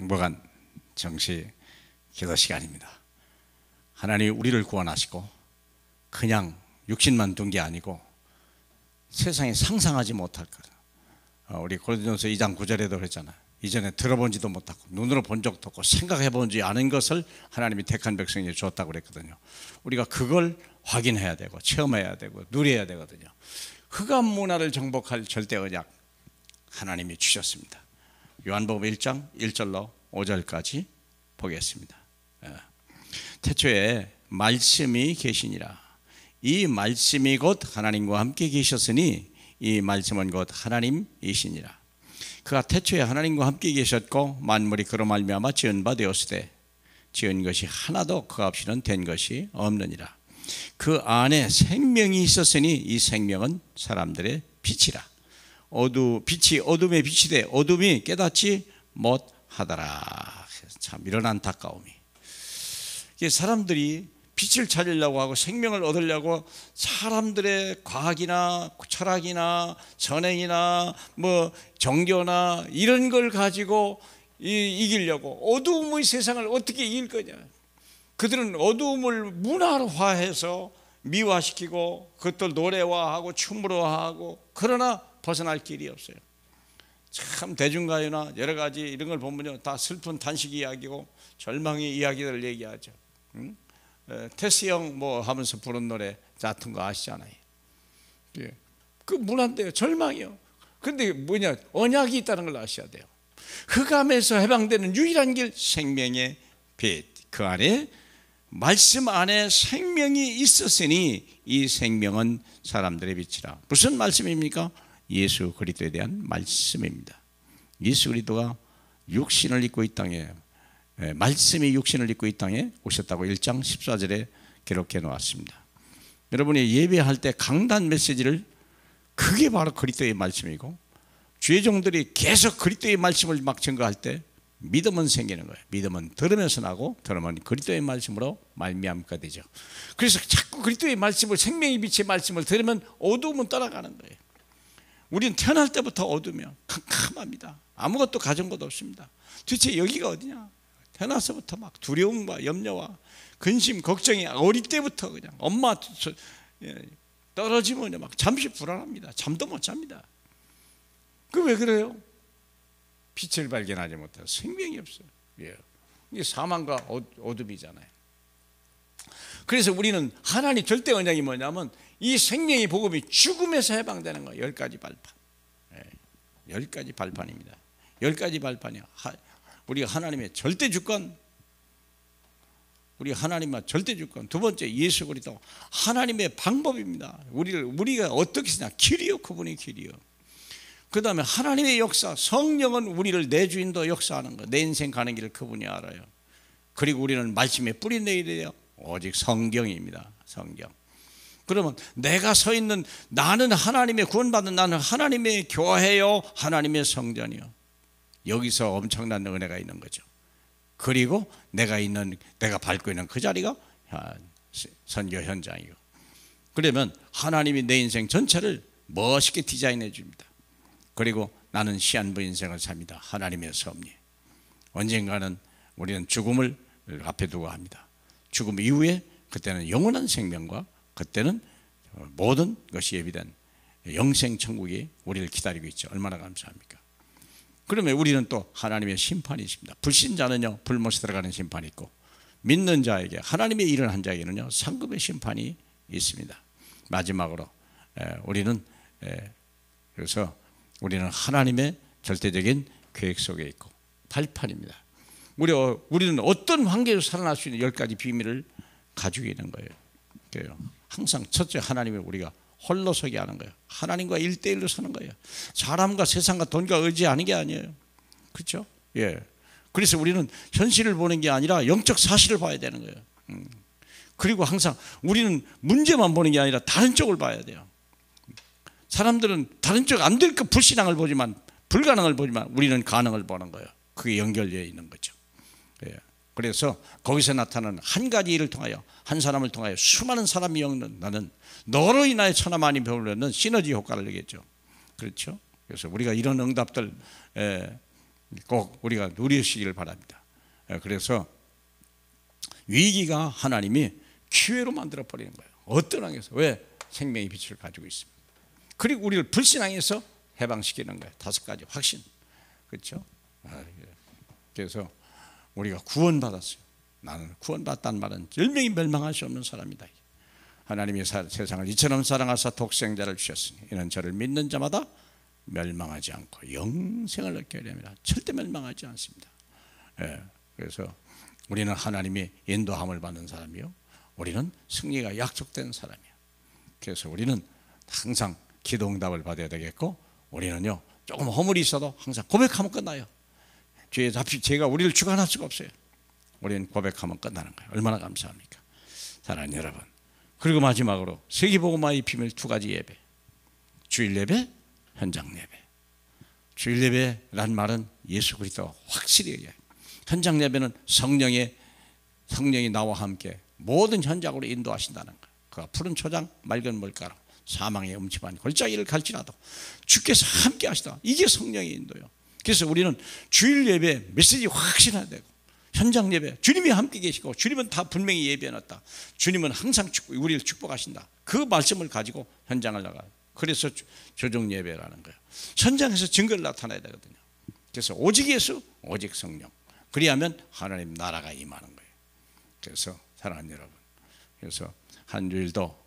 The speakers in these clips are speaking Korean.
행복한 정시 기도 시간입니다. 하나님 우리를 구원하시고 그냥 육신만 둔 게 아니고 세상에 상상하지 못할 거예요. 우리 고린도전서 2장 9절에도 그랬잖아요. 이전에 들어본지도 못하고 눈으로 본 적도 없고 생각해본지 않은 것을 하나님이 택한 백성에게 주었다고 그랬거든요. 우리가 그걸 확인해야 되고 체험해야 되고 누려야 되거든요. 흑암 문화를 정복할 절대 언약 하나님이 주셨습니다. 요한복음 1장 1절로 5절까지 보겠습니다. 태초에 말씀이 계시니라. 이 말씀이 곧 하나님과 함께 계셨으니 이 말씀은 곧 하나님이시니라. 그가 태초에 하나님과 함께 계셨고 만물이 그로 말미암아 지은 바 되었으되 지은 것이 하나도 그가 없이는 된 것이 없느니라. 그 안에 생명이 있었으니 이 생명은 사람들의 빛이라. 빛이 어둠에 빛이 돼 어둠이 깨닫지 못하더라. 참 이런 안타까움이. 사람들이 빛을 찾으려고 하고 생명을 얻으려고 사람들의 과학이나 철학이나 선행이나 뭐 종교나 이런 걸 가지고 이기려고 어두움의 세상을 어떻게 이길 거냐. 그들은 어두움을 문화화해서 미화시키고 그것들 노래화하고 춤으로하고 그러나 벗어날 길이 없어요. 참 대중가요나 여러 가지 이런 걸 보면요 다 슬픈 단식 이야기고 절망의 이야기들을 얘기하죠. 테스 형 뭐 하면서 부른 노래 같은 거 아시잖아요. 그 문화인데요. 절망이요. 근데 뭐냐 언약이 있다는 걸 아셔야 돼요. 흑암에서 해방되는 유일한 길 생명의 빛. 그 안에 말씀 안에 생명이 있었으니 이 생명은 사람들의 빛이라. 무슨 말씀입니까? 예수 그리스도에 대한 말씀입니다. 예수 그리스도가 육신을 입고 이 땅에 말씀이 육신을 입고 이 땅에 오셨다고 1장 14절에 기록해 놓았습니다. 여러분이 예배할 때 강단 메시지를 그게 바로 그리스도의 말씀이고 주의 종들이 계속 그리스도의 말씀을 막 증거할 때 믿음은 생기는 거예요. 믿음은 들으면서 나고 들으면 그리스도의 말씀으로 말미암게 되죠. 그래서 자꾸 그리스도의 말씀을 생명의 빛의 말씀을 들으면 어두움은 떠나가는 거예요. 우리는 태어날 때부터 어두우면 캄캄합니다. 아무것도 가진 것 없습니다. 도대체 여기가 어디냐? 태어나서부터 막 두려움과 염려와 근심, 걱정이 어릴 때부터 그냥 엄마 떨어지면 막 잠시 불안합니다. 잠도 못 잡니다. 그 왜 그래요? 빛을 발견하지 못해서 생명이 없어요. 이게 사망과 어둠이잖아요. 그래서 우리는 하나님 절대 언약이 뭐냐면 이 생명의 복음이 죽음에서 해방되는 거예요. 10가지 발판. 10가지 발판입니다. 10가지 발판이요. 우리가 하나님의 절대 주권, 우리 하나님의 절대 주권. 두 번째 예수 그리스도 하나님의 방법입니다. 우리가 어떻게 쓰냐? 길이요, 그분의 길이요. 그 다음에 하나님의 역사, 성령은 우리를 내 주인도 역사하는 거, 내 인생 가는 길을 그분이 알아요. 그리고 우리는 말씀에 뿌리 내야 돼요. 오직 성경입니다. 성경. 그러면 내가 서 있는 나는 하나님의 구원받은 나는 하나님의 교회요, 하나님의 성전이요. 여기서 엄청난 은혜가 있는 거죠. 그리고 내가 밟고 있는 그 자리가 선교 현장이고. 그러면 하나님이 내 인생 전체를 멋있게 디자인해 줍니다. 그리고 나는 시한부 인생을 삽니다. 하나님의 섭리. 언젠가는 우리는 죽음을 앞에 두고 합니다. 죽음 이후에 그때는 영원한 생명과 그때는 모든 것이 예비된 영생 천국이 우리를 기다리고 있죠. 얼마나 감사합니까? 그러면 우리는 또 하나님의 심판이 있습니다. 불신자는요 불못에 들어가는 심판이 있고 믿는 자에게 하나님의 일을 한 자에게는요 상급의 심판이 있습니다. 마지막으로 그래서 우리는 하나님의 절대적인 계획 속에 있고 발판입니다. 우리는 어떤 환경에서 살아날 수 있는 10가지 비밀을 가지고 있는 거예요. 항상 첫째 하나님을 우리가 홀로 서게 하는 거예요. 하나님과 1대1로 서는 거예요. 사람과 세상과 돈과 의지하는 게 아니에요. 그렇죠? 그래서 우리는 현실을 보는 게 아니라 영적 사실을 봐야 되는 거예요. 그리고 항상 우리는 문제만 보는 게 아니라 다른 쪽을 봐야 돼요. 사람들은 다른 쪽 안 될 거 불신앙을 보지만 불가능을 보지만 우리는 가능을 보는 거예요. 그게 연결되어 있는 거죠. 그래서 거기서 나타나는 한 가지 일을 통하여 한 사람을 통하여 수많은 사람이 나는 너로 인하여 천하 만이 배우려는 시너지 효과를 내겠죠. 그렇죠? 그래서 우리가 이런 응답들 꼭 우리가 누리시기를 바랍니다. 그래서 위기가 하나님이 기회로 만들어 버리는 거예요. 어떤 항에서. 왜? 생명의 빛을 가지고 있습니다. 그리고 우리를 불신앙에서 해방시키는 거예요. 5가지 확신. 그렇죠? 그래서 우리가 구원받았어요. 나는 구원받았다는 말은 열명이 멸망할 수 없는 사람이다. 하나님이 세상을 이처럼 사랑하사 독생자를 주셨으니 이는 저를 믿는 자마다 멸망하지 않고 영생을 얻게 하려니와. 절대 멸망하지 않습니다. 그래서 우리는 하나님이 인도함을 받는 사람이요, 우리는 승리가 약속된 사람이에요. 그래서 우리는 항상 기도 응답을 받아야 되겠고, 우리는요 조금 허물이 있어도 항상 고백하면 끝나요. 죄에 잡히 제가 우리를 주관할 수가 없어요. 우리는 고백하면 끝나는 거예요. 얼마나 감사합니까? 사랑하는 여러분, 그리고 마지막으로 세계복음화의 비밀 2가지 예배. 주일 예배, 현장 예배. 주일 예배란 말은 예수 그리스도 확실히 얘기해요. 현장 예배는 성령이 나와 함께 모든 현장으로 인도하신다는 거예요. 그가 푸른 초장, 맑은 물가로 사망의 음침한 골짜기를 갈지라도 주께서 함께 하시다. 이게 성령의 인도예요. 그래서 우리는 주일 예배 메시지 확신해야 되고, 현장 예배 주님이 함께 계시고, 주님은 다 분명히 예배해놨다. 주님은 항상 우리를 축복하신다. 그 말씀을 가지고 현장을 나가요. 그래서 조정 예배라는 거예요. 현장에서 증거를 나타내야 되거든요. 그래서 오직 예수, 오직 성령. 그리하면 하나님 나라가 임하는 거예요. 그래서 사랑하는 여러분, 그래서 한 주일도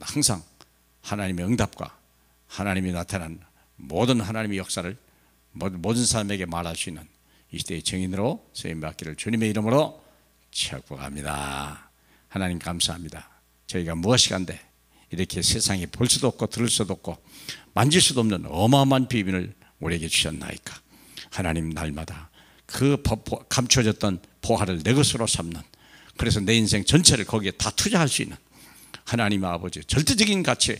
항상 하나님의 응답과 하나님이 나타난 모든 하나님의 역사를 모든 사람에게 말할 수 있는 이 시대의 증인으로 쓰임받기를 주님의 이름으로 축복합니다. 하나님 감사합니다. 저희가 무엇이간데 이렇게 세상에 볼 수도 없고 들을 수도 없고 만질 수도 없는 어마어마한 비밀을 우리에게 주셨나이까. 하나님 날마다 그 감춰졌던 보화를 내 것으로 삼는, 그래서 내 인생 전체를 거기에 다 투자할 수 있는 하나님 아버지 절대적인 가치,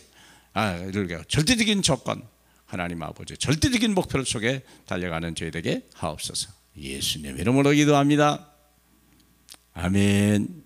절대적인 조건, 하나님 아버지 절대적인 목표를 속에 달려가는 저희에게 하옵소서. 예수님 이름으로 기도합니다. 아멘.